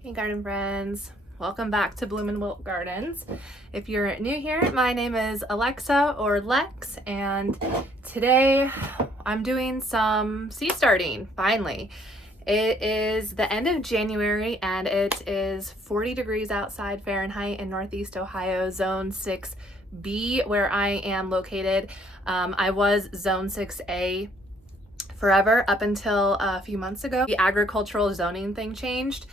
Hey garden friends, welcome back to Bloom and Wilt Gardens. If you're new here, my name is Alexa or Lex, and today I'm doing some seed starting, finally. It is the end of January and it is 40 degrees outside Fahrenheit in Northeast Ohio, Zone 6B, where I am located. I was Zone 6A forever up until a few months ago. The agricultural zoning thing changed.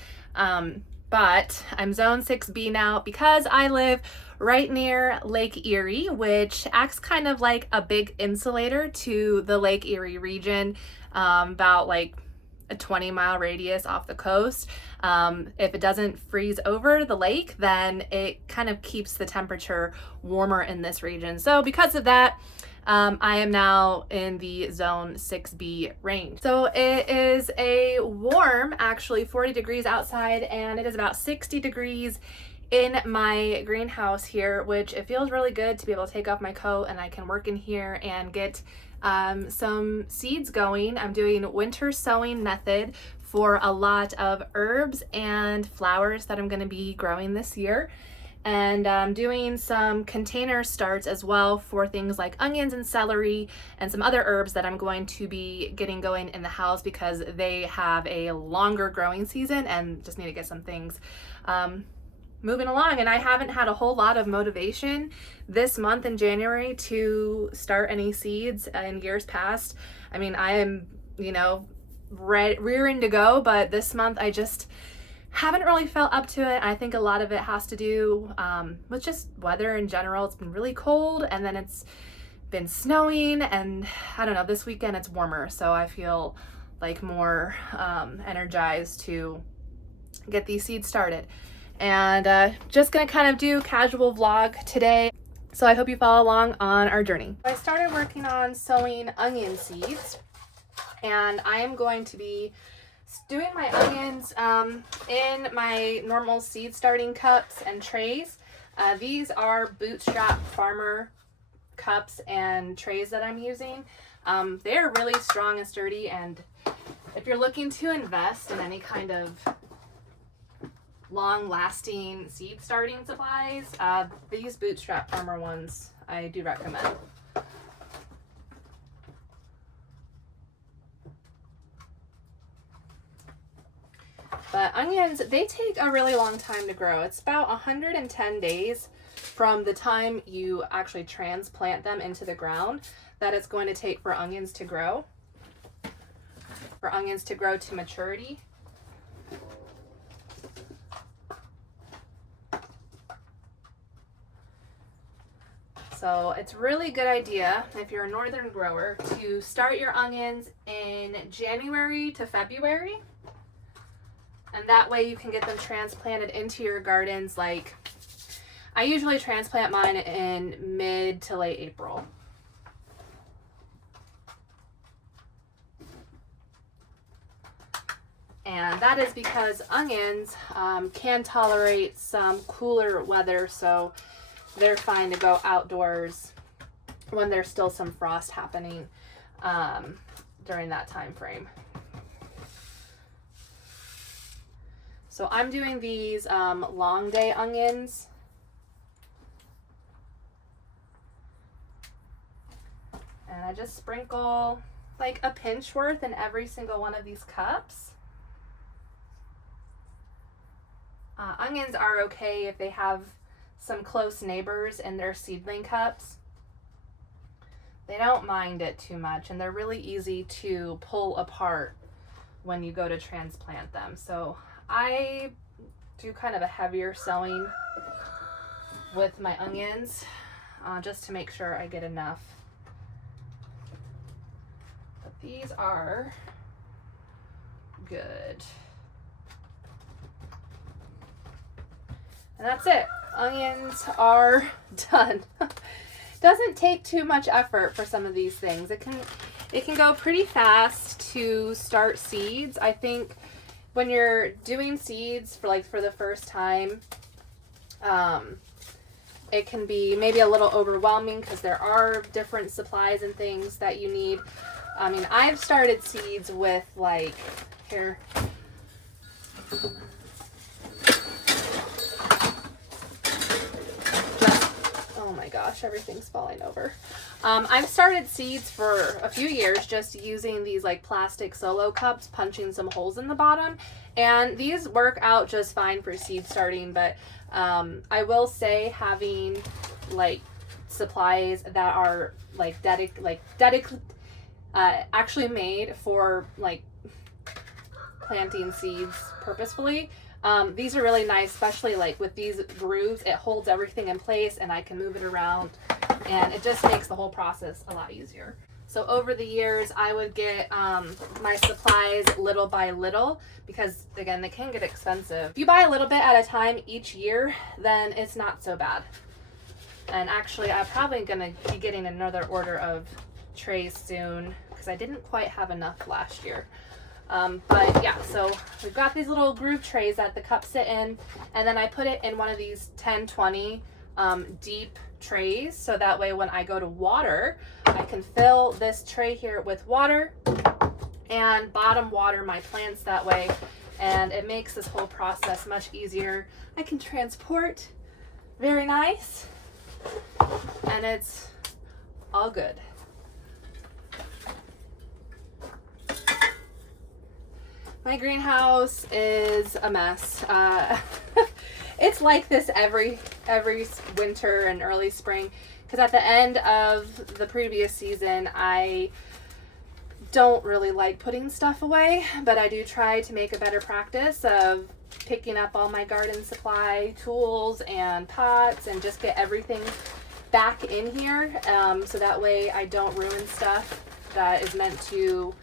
But I'm Zone 6B now because I live right near Lake Erie, which acts kind of like a big insulator to the Lake Erie region, about like a 20-mile radius off the coast. If it doesn't freeze over the lake, then it kind of keeps the temperature warmer in this region. So because of that, I am now in the Zone 6B range. So it is a warm, actually 40 degrees outside, and it is about 60 degrees in my greenhouse here, which it feels really good to be able to take off my coat and I can work in here and get some seeds going. I'm doing winter sowing method for a lot of herbs and flowers that I'm going to be growing this year. And I'm doing some container starts as well for things like onions and celery and some other herbs that I'm going to be getting going in the house because they have a longer growing season and just need to get some things moving along. And I haven't had a whole lot of motivation this month in January to start any seeds in years past. I mean, I am, rearing to go, but this month I just haven't really felt up to it. I think a lot of it has to do with just weather in general. It's been really cold and then it's been snowing, and I don't know, this weekend it's warmer, so I feel like more energized to get these seeds started. And just gonna kind of do casual vlog today, so I hope you follow along on our journey. I started working on sowing onion seeds, and I am going to be doing my onions in my normal seed starting cups and trays. These are Bootstrap Farmer cups and trays that I'm using. They're really strong and sturdy, and if you're looking to invest in any kind of long-lasting seed starting supplies, these Bootstrap Farmer ones I do recommend. But onions, they take a really long time to grow. It's about 110 days from the time you actually transplant them into the ground that it's going to take for onions to grow to maturity. So it's a really good idea, if you're a northern grower, to start your onions in January to February. And that way you can get them transplanted into your gardens. Like, I usually transplant mine in mid to late April. And that is because onions can tolerate some cooler weather, so they're fine to go outdoors when there's still some frost happening during that time frame. So I'm doing these long day onions. And I just sprinkle like a pinch worth in every single one of these cups. Onions are okay if they have some close neighbors in their seedling cups. They don't mind it too much, and they're really easy to pull apart when you go to transplant them. So I do kind of a heavier sowing with my onions, just to make sure I get enough. But these are good. And that's it. Onions are done. Doesn't take too much effort for some of these things. It can go pretty fast to start seeds. I think when you're doing seeds for the first time, it can be maybe a little overwhelming because there are different supplies and things that you need. I mean, I've started seeds with here, my gosh, everything's falling over. I've started seeds for a few years just using these like plastic solo cups, punching some holes in the bottom, and these work out just fine for seed starting. But I will say having like supplies that are like actually made for like planting seeds purposefully. These are really nice, especially like with these grooves. It holds everything in place and I can move it around, and it just makes the whole process a lot easier. So over the years, I would get my supplies little by little because, again, they can get expensive. If you buy a little bit at a time each year, then it's not so bad. And actually, I'm probably going to be getting another order of trays soon because I didn't quite have enough last year. But yeah, so we've got these little groove trays that the cups sit in, and then I put it in one of these 10-20 deep trays, so that way when I go to water, I can fill this tray here with water and bottom water my plants that way, and it makes this whole process much easier. I can transport, very nice, and it's all good. My greenhouse is a mess. It's like this every winter and early spring, because at the end of the previous season, I don't really like putting stuff away, but I do try to make a better practice of picking up all my garden supply tools and pots and just get everything back in here, so that way I don't ruin stuff that is meant to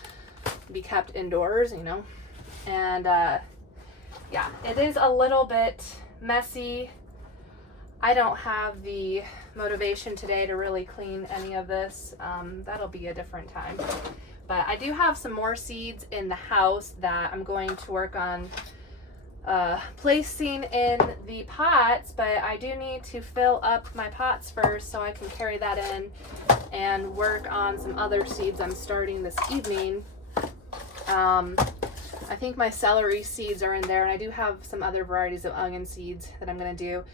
be kept indoors, you know. And yeah, it is a little bit messy. I don't have the motivation today to really clean any of this. That'll be a different time. But I do have some more seeds in the house that I'm going to work on placing in the pots, but I do need to fill up my pots first so I can carry that in and work on some other seeds I'm starting this evening. I think my celery seeds are in there, and I do have some other varieties of onion seeds that I'm going to do.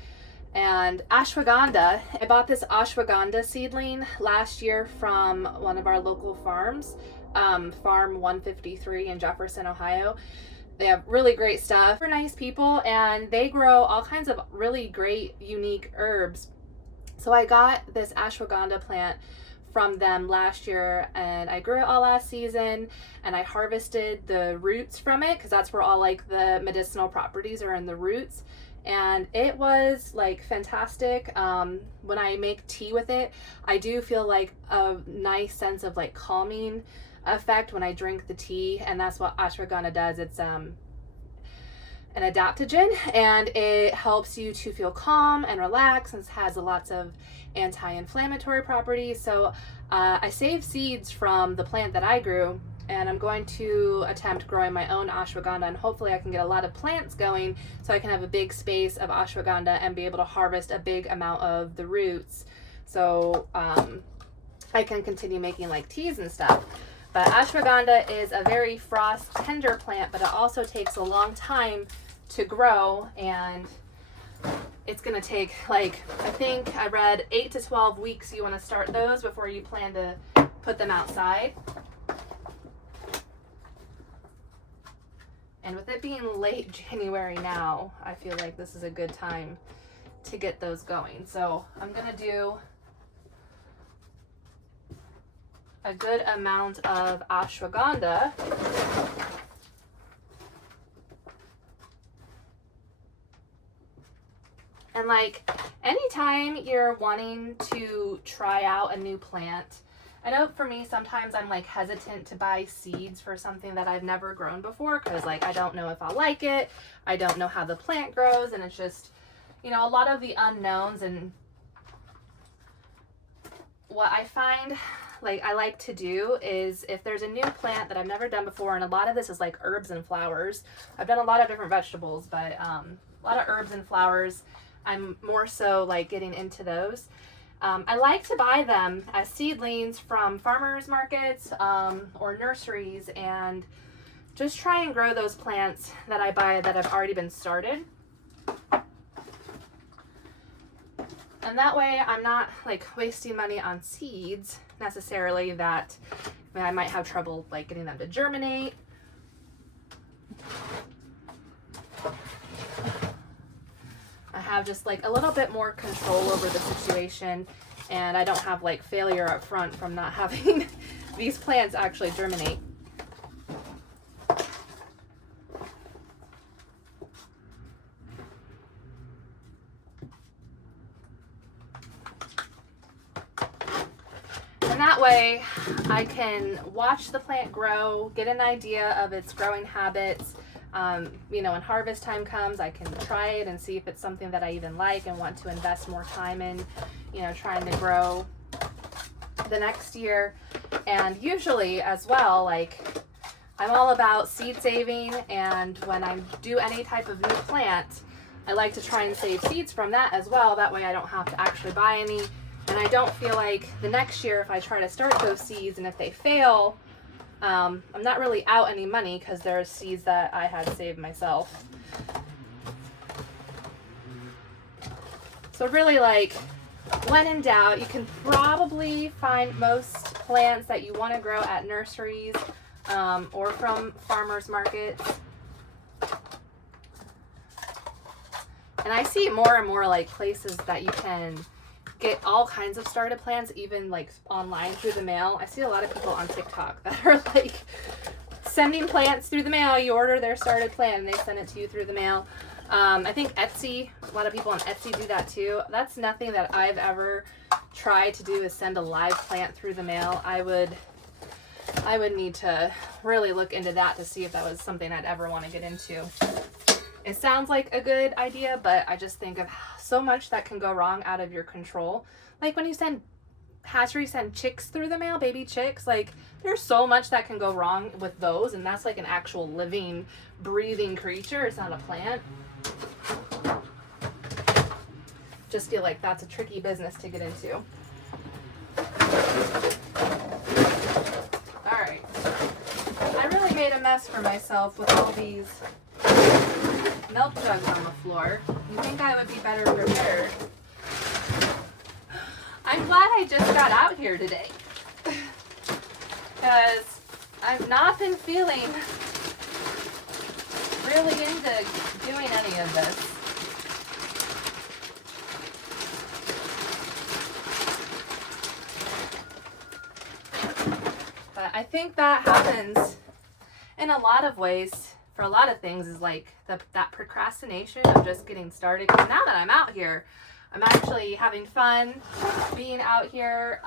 And ashwagandha, I bought this ashwagandha seedling last year from one of our local farms, Farm 153 in Jefferson, Ohio. They have really great stuff. They're nice people, and they grow all kinds of really great, unique herbs. So I got this ashwagandha plant from them last year, and I grew it all last season, and I harvested the roots from it because that's where all like the medicinal properties are in the roots, and it was like fantastic. When I make tea with it, I do feel like a nice sense of like calming effect when I drink the tea, and that's what ashwagandha does. It's an adaptogen, and it helps you to feel calm and relax, and it has lots of anti-inflammatory properties. So I saved seeds from the plant that I grew, and I'm going to attempt growing my own ashwagandha, and hopefully I can get a lot of plants going so I can have a big space of ashwagandha and be able to harvest a big amount of the roots, so I can continue making like teas and stuff. But ashwagandha is a very frost tender plant, but it also takes a long time to grow, and it's gonna take, like, I think I read 8 to 12 weeks you want to start those before you plan to put them outside. And with it being late January now, I feel like this is a good time to get those going. So I'm gonna do a good amount of ashwagandha. And like anytime you're wanting to try out a new plant, I know for me sometimes I'm like hesitant to buy seeds for something that I've never grown before, because like I don't know if I'll like it, I don't know how the plant grows, and it's just, you know, a lot of the unknowns. And what I find like I like to do is, if there's a new plant that I've never done before, and a lot of this is like herbs and flowers, I've done a lot of different vegetables, but a lot of herbs and flowers, I'm more so like getting into those. I like to buy them as seedlings from farmers markets or nurseries, and just try and grow those plants that I buy that have already been started. And that way I'm not like wasting money on seeds necessarily that I might have trouble like getting them to germinate. I have just like a little bit more control over the situation, and I don't have like failure up front from not having these plants actually germinate. And that way I can watch the plant grow, get an idea of its growing habits. You know, when harvest time comes, I can try it and see if it's something that I even like and want to invest more time in, you know, trying to grow the next year. And usually as well, like, I'm all about seed saving, and when I do any type of new plant, I like to try and save seeds from that as well. That way I don't have to actually buy any, and I don't feel like the next year if I try to start those seeds and if they fail, I'm not really out any money because there's seeds that I had saved myself. So really, like, when in doubt, you can probably find most plants that you want to grow at nurseries or from farmers markets. And I see more and more like places that you can get all kinds of started plants, even like online through the mail. I see a lot of people on TikTok that are like sending plants through the mail. You order their started plant and they send it to you through the mail. I think Etsy, a lot of people on Etsy do that too. That's nothing that I've ever tried to do, is send a live plant through the mail. I would need to really look into that to see if that was something I'd ever want to get into. It sounds like a good idea, but I just think of so much that can go wrong out of your control. Like when you hatcheries send chicks through the mail, baby chicks, like there's so much that can go wrong with those, and that's like an actual living, breathing creature. It's not a plant. Just feel like that's a tricky business to get into. All right. I really made a mess for myself with all these milk jugs on the floor. You think I would be better prepared. I'm glad I just got out here today, because I've not been feeling really into doing any of this. But I think that happens in a lot of ways for a lot of things, is like that procrastination of just getting started. Because now that I'm out here, I'm actually having fun being out here.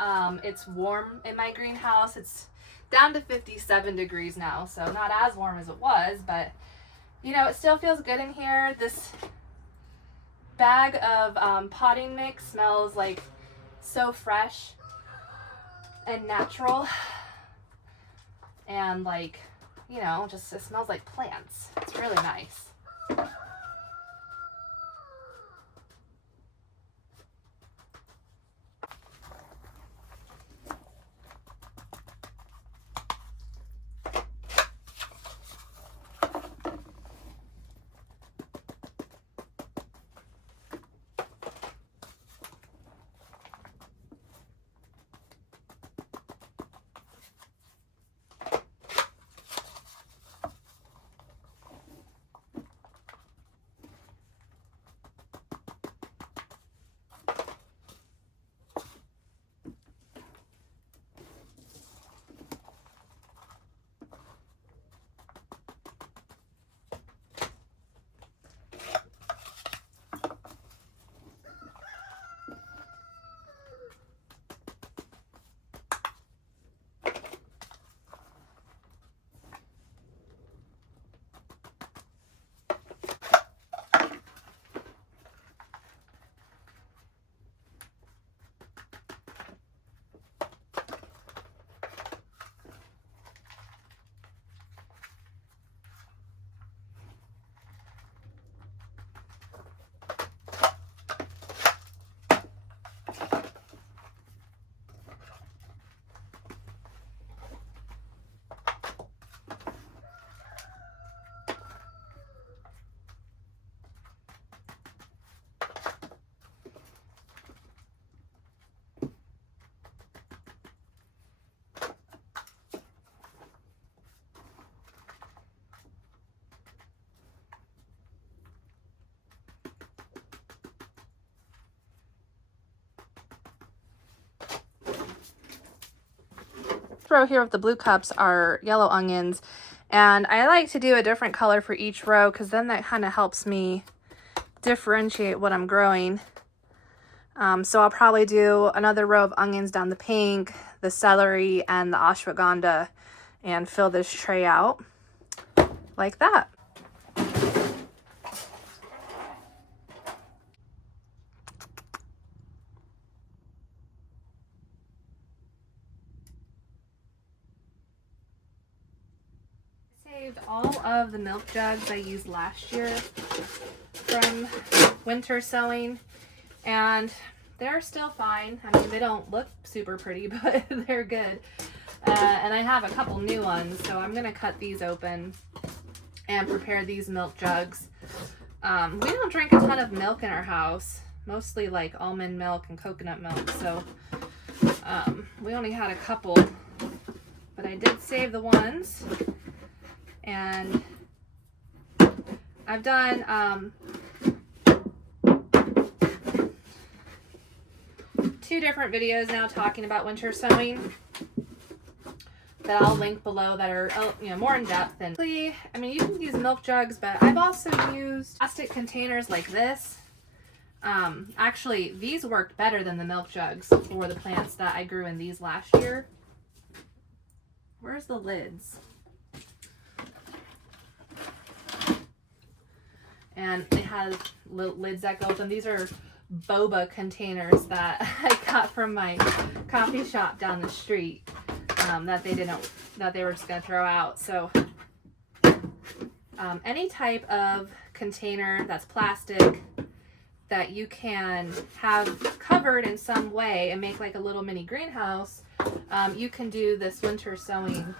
It's warm in my greenhouse. It's down to 57 degrees now, so not as warm as it was, but you know, it still feels good in here. This bag of potting mix smells like so fresh and natural, and like, you know, just it smells like plants. It's really nice. row here with the blue cups are yellow onions, and I like to do a different color for each row because then that kind of helps me differentiate what I'm growing. So I'll probably do another row of onions down the pink, the celery, and the ashwagandha, and fill this tray out like that. Saved all of the milk jugs I used last year from winter sowing, and they're still fine. I mean, they don't look super pretty, but they're good. And I have a couple new ones, so I'm gonna cut these open and prepare these milk jugs. We don't drink a ton of milk in our house, mostly like almond milk and coconut milk, so we only had a couple, but I did save the ones. And I've done 2 different videos now talking about winter sowing that I'll link below that are, you know, more in depth. And I mean, you can use milk jugs, but I've also used plastic containers like this. Actually, these worked better than the milk jugs for the plants that I grew in these last year. Where's the lids? And they have lids that go with them. These are boba containers that I got from my coffee shop down the street, that they were just gonna throw out. So any type of container that's plastic that you can have covered in some way and make like a little mini greenhouse, you can do this winter sowing.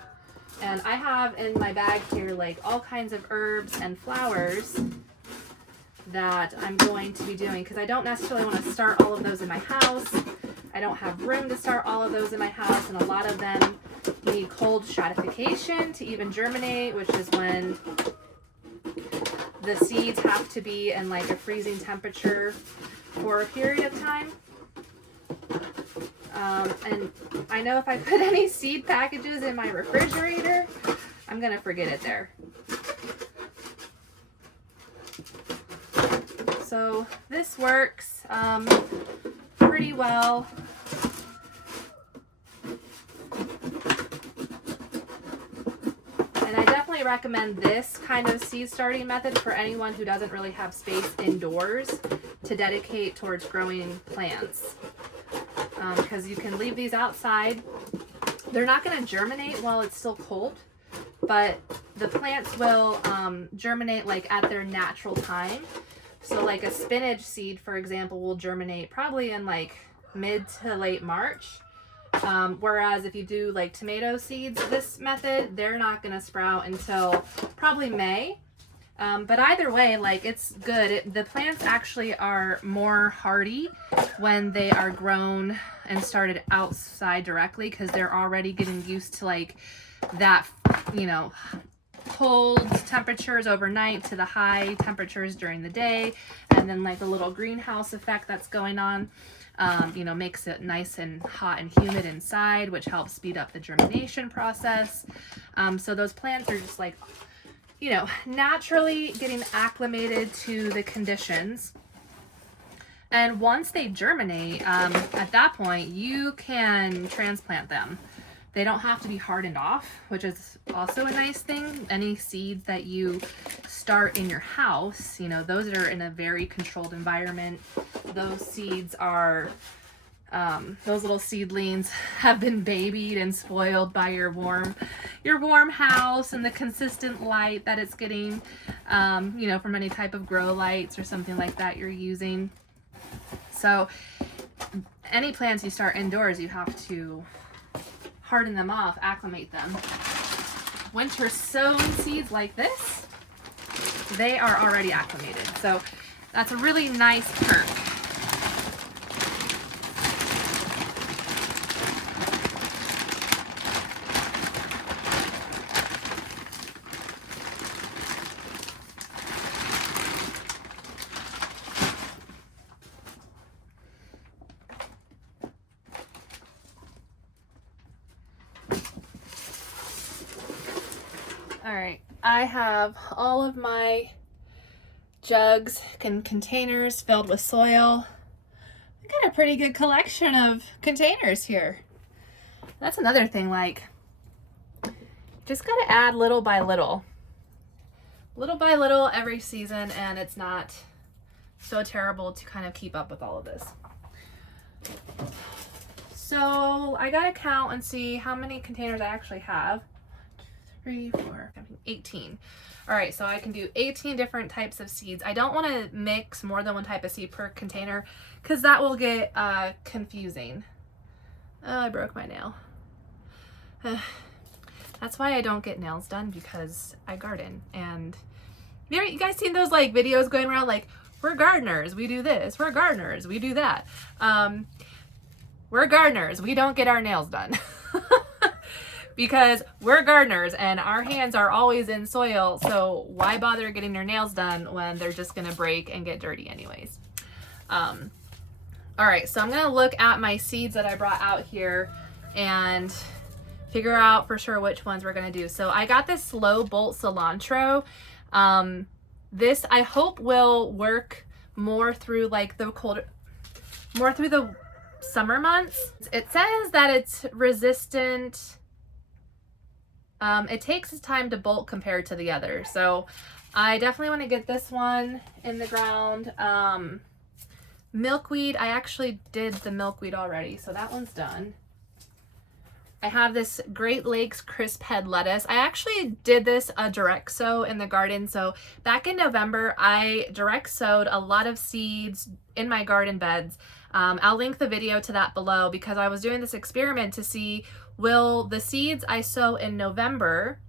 And I have in my bag here like all kinds of herbs and flowers that I'm going to be doing, because I don't necessarily want to start all of those in my house. I don't have room to start all of those in my house, and a lot of them need cold stratification to even germinate, which is when the seeds have to be in like a freezing temperature for a period of time. And I know if I put any seed packages in my refrigerator, I'm gonna forget it there. So this works pretty well. And I definitely recommend this kind of seed starting method for anyone who doesn't really have space indoors to dedicate towards growing plants. Because you can leave these outside. They're not going to germinate while it's still cold, but the plants will germinate like at their natural time. So like a spinach seed, for example, will germinate probably in like mid to late March. Whereas if you do like tomato seeds, this method, they're not going to sprout until probably May. But either way, like it's good. The plants actually are more hardy when they are grown and started outside directly, because they're already getting used to like that, you know, cold temperatures overnight to the high temperatures during the day, and then like the little greenhouse effect that's going on, you know, makes it nice and hot and humid inside, which helps speed up the germination process. So those plants are just like, you know, naturally getting acclimated to the conditions. And once they germinate, at that point, you can transplant them. They don't have to be hardened off, which is also a nice thing. Any seeds that you start in your house, you know, those are in a very controlled environment. Those seeds are, those little seedlings have been babied and spoiled by your warm house and the consistent light that it's getting, you know, from any type of grow lights or something like that you're using. So any plants you start indoors, you have to harden them off, acclimate them. Winter sown seeds like this, they are already acclimated. So that's a really nice perk. I have all of my jugs and containers filled with soil. I got a pretty good collection of containers here. That's another thing, like, just gotta add little by little every season, and it's not so terrible to kind of keep up with all of this. So I gotta count and see how many containers I actually have. 3, 4, 18. All right, so I can do 18 different types of seeds. I don't want to mix more than one type of seed per container because that will get confusing. Oh, I broke my nail. That's why I don't get nails done, because I garden. And you guys seen those like videos going around like, we're gardeners, we do this. We're gardeners, we do that. We're gardeners, we don't get our nails done. Because we're gardeners and our hands are always in soil, so why bother getting your nails done when they're just gonna break and get dirty anyways. All right, so I'm gonna look at my seeds that I brought out here and figure out for sure which ones we're gonna do. So I got this slow bolt cilantro. This I hope will work more through like the summer months. It says that it's resistant. It takes its time to bolt compared to the others. So I definitely want to get this one in the ground. Milkweed, I actually did the milkweed already, so that one's done. I have this Great Lakes crisp head lettuce. I actually did this a direct sow in the garden. So back in November, I direct sowed a lot of seeds in my garden beds. I'll link the video to that below because I was doing this experiment to see, will the seeds I sow in November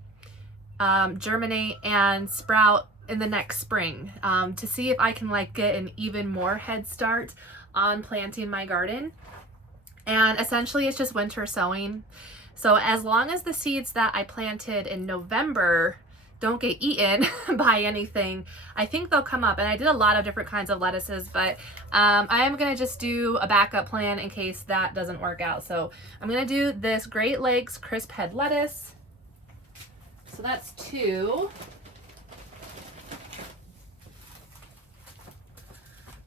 germinate and sprout in the next spring, to see if I can like get an even more head start on planting my garden. And essentially it's just winter sowing. So as long as the seeds that I planted in November don't get eaten by anything, I think they'll come up. And I did a lot of different kinds of lettuces, but I am gonna just do a backup plan in case that doesn't work out. So I'm gonna do this Great Lakes crisp head lettuce. So that's 2.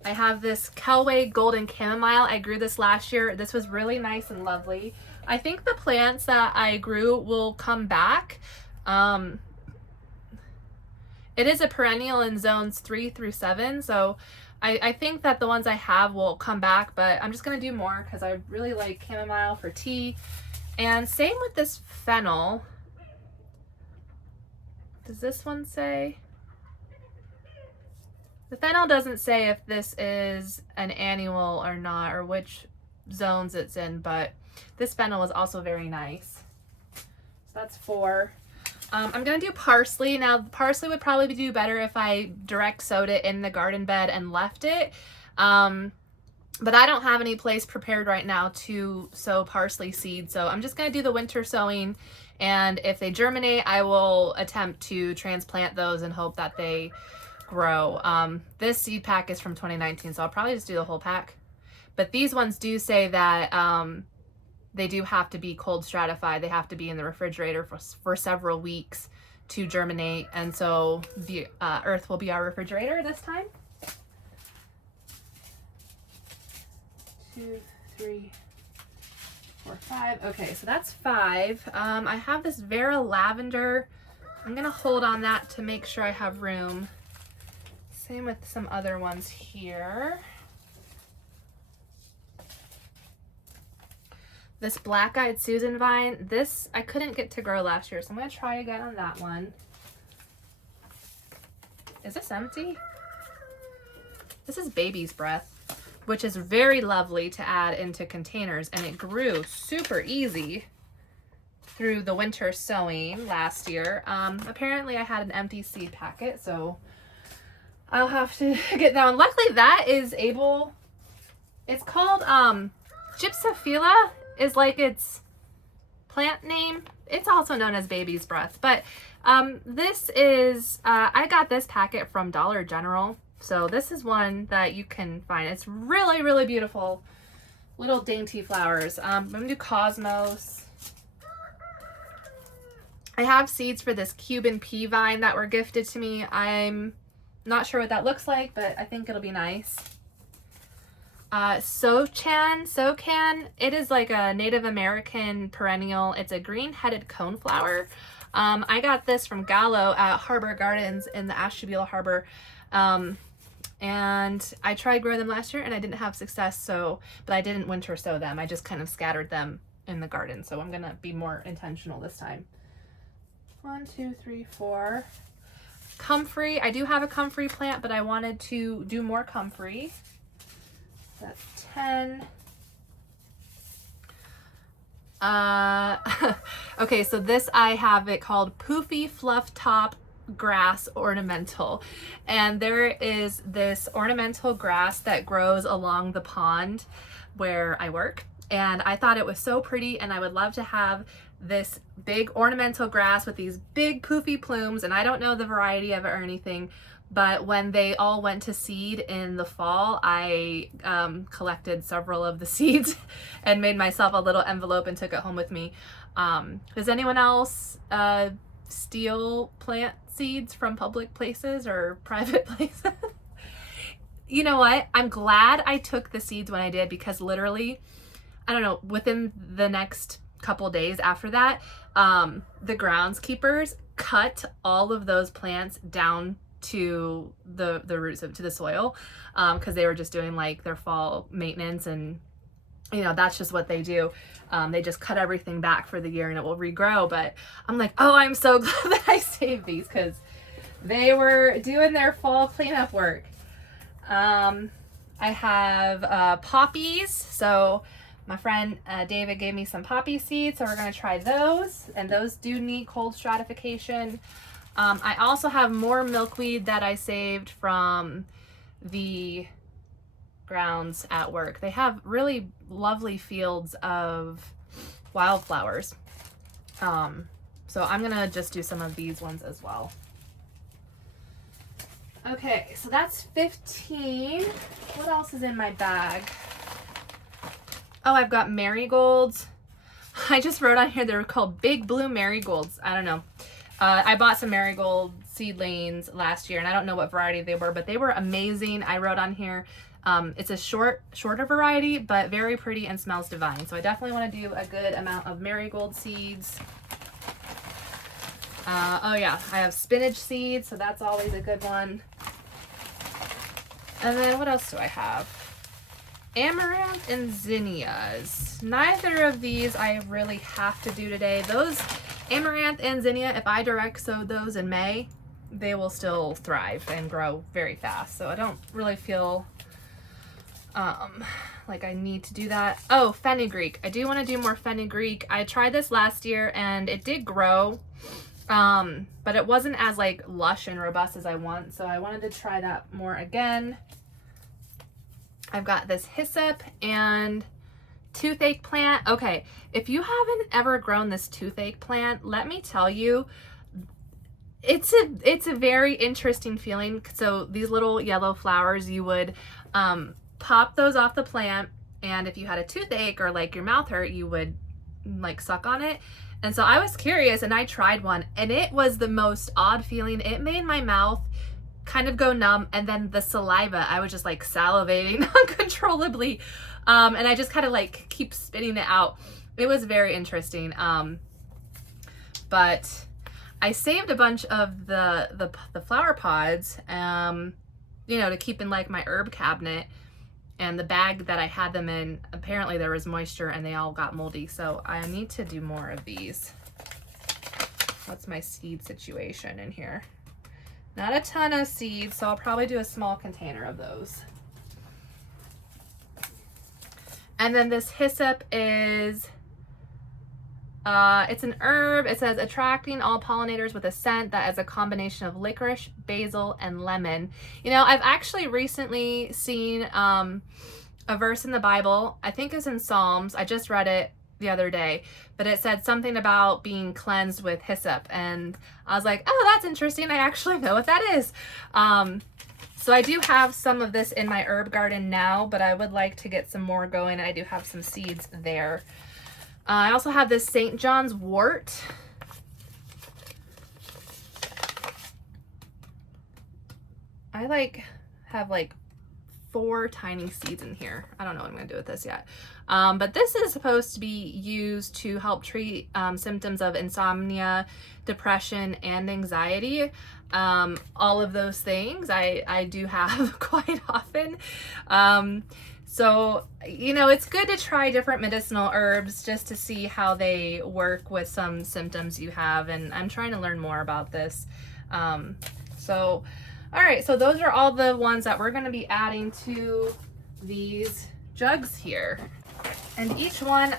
I have this Kelway Golden Chamomile. I grew this last year. This was really nice and lovely. I think the plants that I grew will come back. It is a perennial in zones 3 through 7, so I think that the ones I have will come back, but I'm just gonna do more because I really like chamomile for tea. And same with this fennel. Does this one say? The fennel doesn't say if this is an annual or not, or which zones it's in, but this fennel is also very nice. So that's 4. I'm gonna do parsley. Now parsley would probably do better if I direct sowed it in the garden bed and left it. But I don't have any place prepared right now to sow parsley seeds. So I'm just gonna do the winter sowing, and if they germinate, I will attempt to transplant those and hope that they grow. This seed pack is from 2019, so I'll probably just do the whole pack. But these ones do say that they do have to be cold stratified. They have to be in the refrigerator for several weeks to germinate, and so the earth will be our refrigerator this time. 2, 3, 4, 5. Okay, so that's 5. I have this Vera lavender. I'm gonna hold on that to make sure I have room. Same with some other ones here. This black-eyed Susan vine, this I couldn't get to grow last year, so I'm gonna try again on that one. Is this empty? This is baby's breath, which is very lovely to add into containers, and it grew super easy through the winter sowing last year. Apparently I had an empty seed packet, so I'll have to get that one. Luckily that is able, it's called Gypsophila is like its plant name. It's also known as baby's breath, but this is, I got this packet from Dollar General. So this is one that you can find. It's really, really beautiful. Little dainty flowers. I'm gonna do Cosmos. I have seeds for this Cuban pea vine that were gifted to me. I'm not sure what that looks like, but I think it'll be nice. SOCAN, it is like a Native American perennial. It's a green-headed coneflower. I got this from Gallo at Harbor Gardens in the Ashtabula Harbor. And I tried growing them last year and I didn't have success, but I didn't winter sow them. I just kind of scattered them in the garden. So I'm gonna be more intentional this time. 1, 2, 3, 4. Comfrey, I do have a comfrey plant, but I wanted to do more comfrey. That's 10. Okay, so this I have it called Poofy Fluff Top Grass Ornamental. And there is this ornamental grass that grows along the pond where I work. And I thought it was so pretty, and I would love to have this big ornamental grass with these big poofy plumes. And I don't know the variety of it or anything, but when they all went to seed in the fall, I collected several of the seeds and made myself a little envelope and took it home with me. Does anyone else steal plant seeds from public places or private places? You know what? I'm glad I took the seeds when I did, because literally, I don't know, within the next couple days after that, the groundskeepers cut all of those plants down to the roots to the soil, because they were just doing like their fall maintenance, and you know, that's just what they do. They just cut everything back for the year and it will regrow. But I'm like, oh, I'm so glad that I saved these, because they were doing their fall cleanup work. I have poppies. So my friend David gave me some poppy seeds, so we're going to try those, and those do need cold stratification. I also have more milkweed that I saved from the grounds at work. They have really lovely fields of wildflowers. So I'm gonna just do some of these ones as well. Okay, so that's 15. What else is in my bag? Oh, I've got marigolds. I just wrote on here they're called Big Blue Marigolds. I don't know. I bought some marigold seedlings last year, and I don't know what variety they were, but they were amazing. I wrote on here, it's a shorter variety, but very pretty and smells divine. So I definitely want to do a good amount of marigold seeds. Oh yeah, I have spinach seeds, so that's always a good one. And then what else do I have? Amaranth and zinnias. Neither of these I really have to do today. Those amaranth and zinnia, if I direct sow those in May, they will still thrive and grow very fast. So I don't really feel like I need to do that. Oh, fenugreek. I do want to do more fenugreek. I tried this last year and it did grow, but it wasn't as like lush and robust as I want. So I wanted to try that more again. I've got this hyssop and toothache plant. Okay, if you haven't ever grown this toothache plant, let me tell you, it's a very interesting feeling. So these little yellow flowers, you would pop those off the plant, and if you had a toothache or like your mouth hurt, you would like suck on it. And so I was curious and I tried one, and it was the most odd feeling. It made my mouth kind of go numb, and then the saliva, I was just like salivating uncontrollably, and I just kind of like keep spitting it out. It was very interesting. But I saved a bunch of the flower pods, you know, to keep in like my herb cabinet, and the bag that I had them in, apparently there was moisture and they all got moldy. So I need to do more of these. What's my seed situation in here? Not a ton of seeds, so I'll probably do a small container of those. And then this hyssop is, it's an herb. It says attracting all pollinators with a scent that is a combination of licorice, basil, and lemon. You know, I've actually recently seen a verse in the Bible. I think it's in Psalms. I just read it the other day, but it said something about being cleansed with hyssop, and I was like, oh, that's interesting. I actually know what that is. So I do have some of this in my herb garden now, but I would like to get some more going. I do have some seeds there. I also have this St. John's wort. I have 4 tiny seeds in here. I don't know what I'm gonna do with this yet. But this is supposed to be used to help treat symptoms of insomnia, depression, and anxiety. All of those things I do have quite often. So, you know, it's good to try different medicinal herbs just to see how they work with some symptoms you have. And I'm trying to learn more about this. All right, so those are all the ones that we're going to be adding to these jugs here. And each one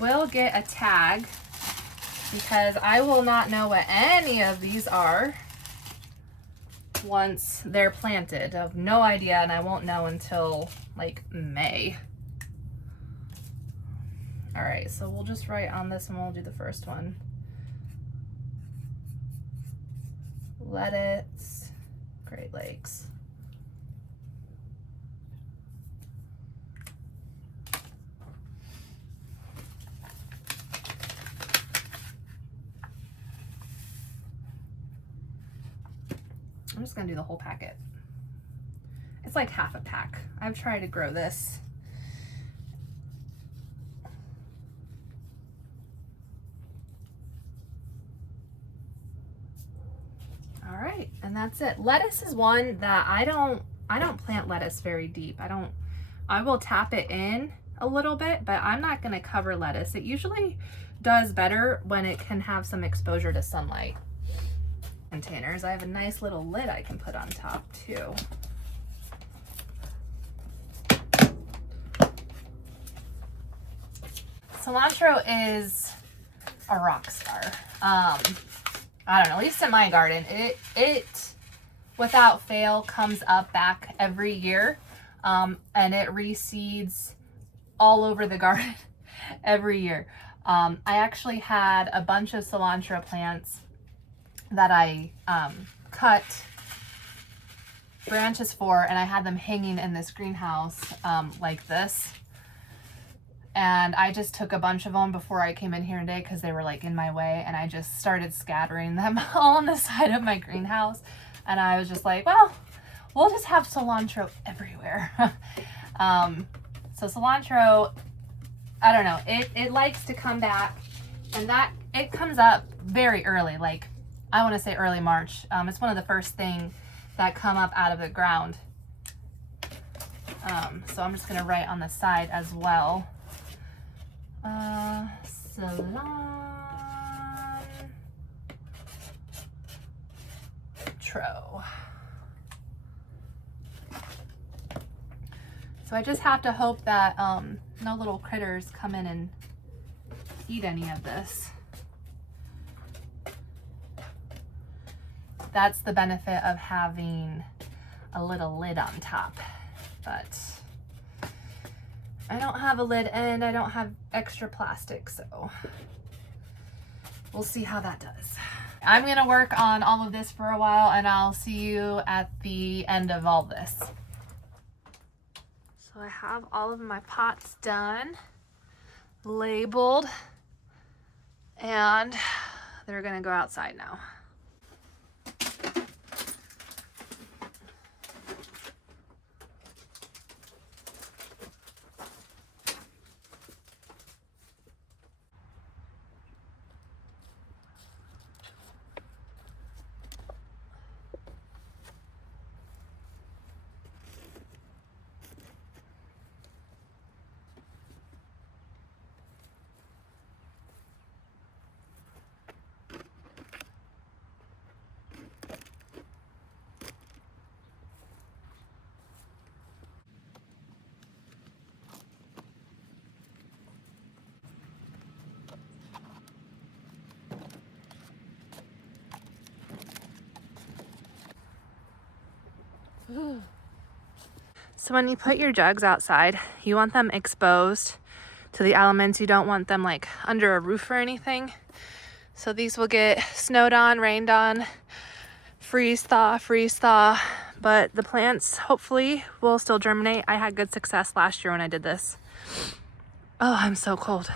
will get a tag because I will not know what any of these are once they're planted. I have no idea, and I won't know until like May. All right, so we'll just write on this and we'll do the first one. Lettuce, Great Lakes. I'm just gonna do the whole packet. It's like half a pack. I've tried to grow this. All right, and that's it. Lettuce is one that I don't plant lettuce very deep. I will tap it in a little bit, but I'm not gonna cover lettuce. It usually does better when it can have some exposure to sunlight. Containers. I have a nice little lid I can put on top too. Cilantro is a rock star. I don't know, at least in my garden, it without fail comes up back every year, and it reseeds all over the garden every year. I actually had a bunch of cilantro plants that I cut branches for, and I had them hanging in this greenhouse like this. And I just took a bunch of them before I came in here today because they were like in my way, and I just started scattering them all on the side of my greenhouse. And I was just like, well, we'll just have cilantro everywhere. So cilantro, I don't know, it likes to come back, and that it comes up very early, like I want to say early March. It's one of the first things that come up out of the ground. So I'm just going to write on the side as well. Cilantro. So I just have to hope that no little critters come in and eat any of this. That's the benefit of having a little lid on top, but I don't have a lid and I don't have extra plastic, so we'll see how that does. I'm gonna work on all of this for a while, and I'll see you at the end of all this. So I have all of my pots done, labeled, and they're gonna go outside now. So when you put your jugs outside, you want them exposed to the elements. You don't want them like under a roof or anything. So these will get snowed on, rained on, freeze thaw, but the plants hopefully will still germinate. I had good success last year when I did this. Oh, I'm so cold.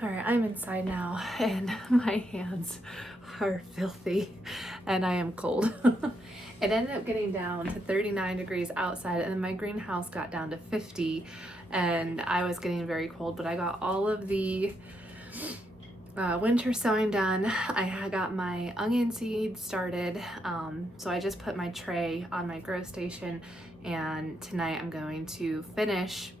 All right, I'm inside now and my hands are filthy and I am cold. It ended up getting down to 39 degrees outside and my greenhouse got down to 50 and I was getting very cold, but I got all of the winter sowing done. I got my onion seeds started, so I just put my tray on my grow station, and tonight I'm going to finish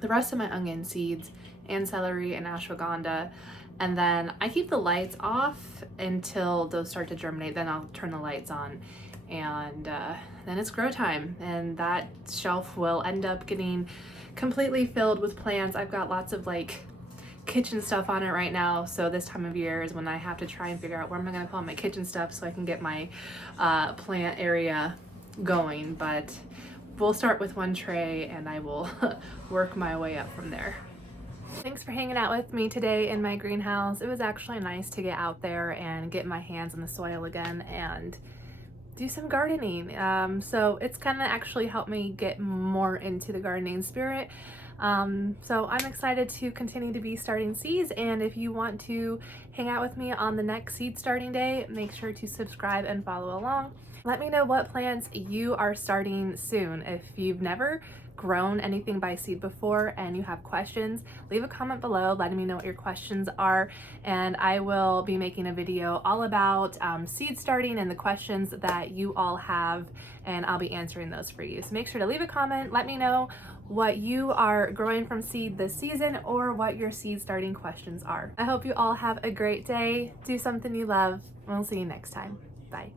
the rest of my onion seeds and celery and ashwagandha, and then I keep the lights off until those start to germinate. Then I'll turn the lights on, and then it's grow time, and that shelf will end up getting completely filled with plants. I've got lots of like kitchen stuff on it right now, so this time of year is when I have to try and figure out where am I going to put all my kitchen stuff so I can get my plant area going. But we'll start with one tray and I will work my way up from there. Thanks for hanging out with me today in my greenhouse. It was actually nice to get out there and get my hands in the soil again and do some gardening. So it's kind of actually helped me get more into the gardening spirit. So I'm excited to continue to be starting seeds, and if you want to hang out with me on the next seed starting day, make sure to subscribe and follow along. Let me know what plants you are starting soon. If you've never grown anything by seed before and you have questions, leave a comment below letting me know what your questions are, and I will be making a video all about seed starting and the questions that you all have, and I'll be answering those for you. So make sure to leave a comment, let me know what you are growing from seed this season or what your seed starting questions are. I hope you all have a great day, do something you love, and we'll see you next time. Bye.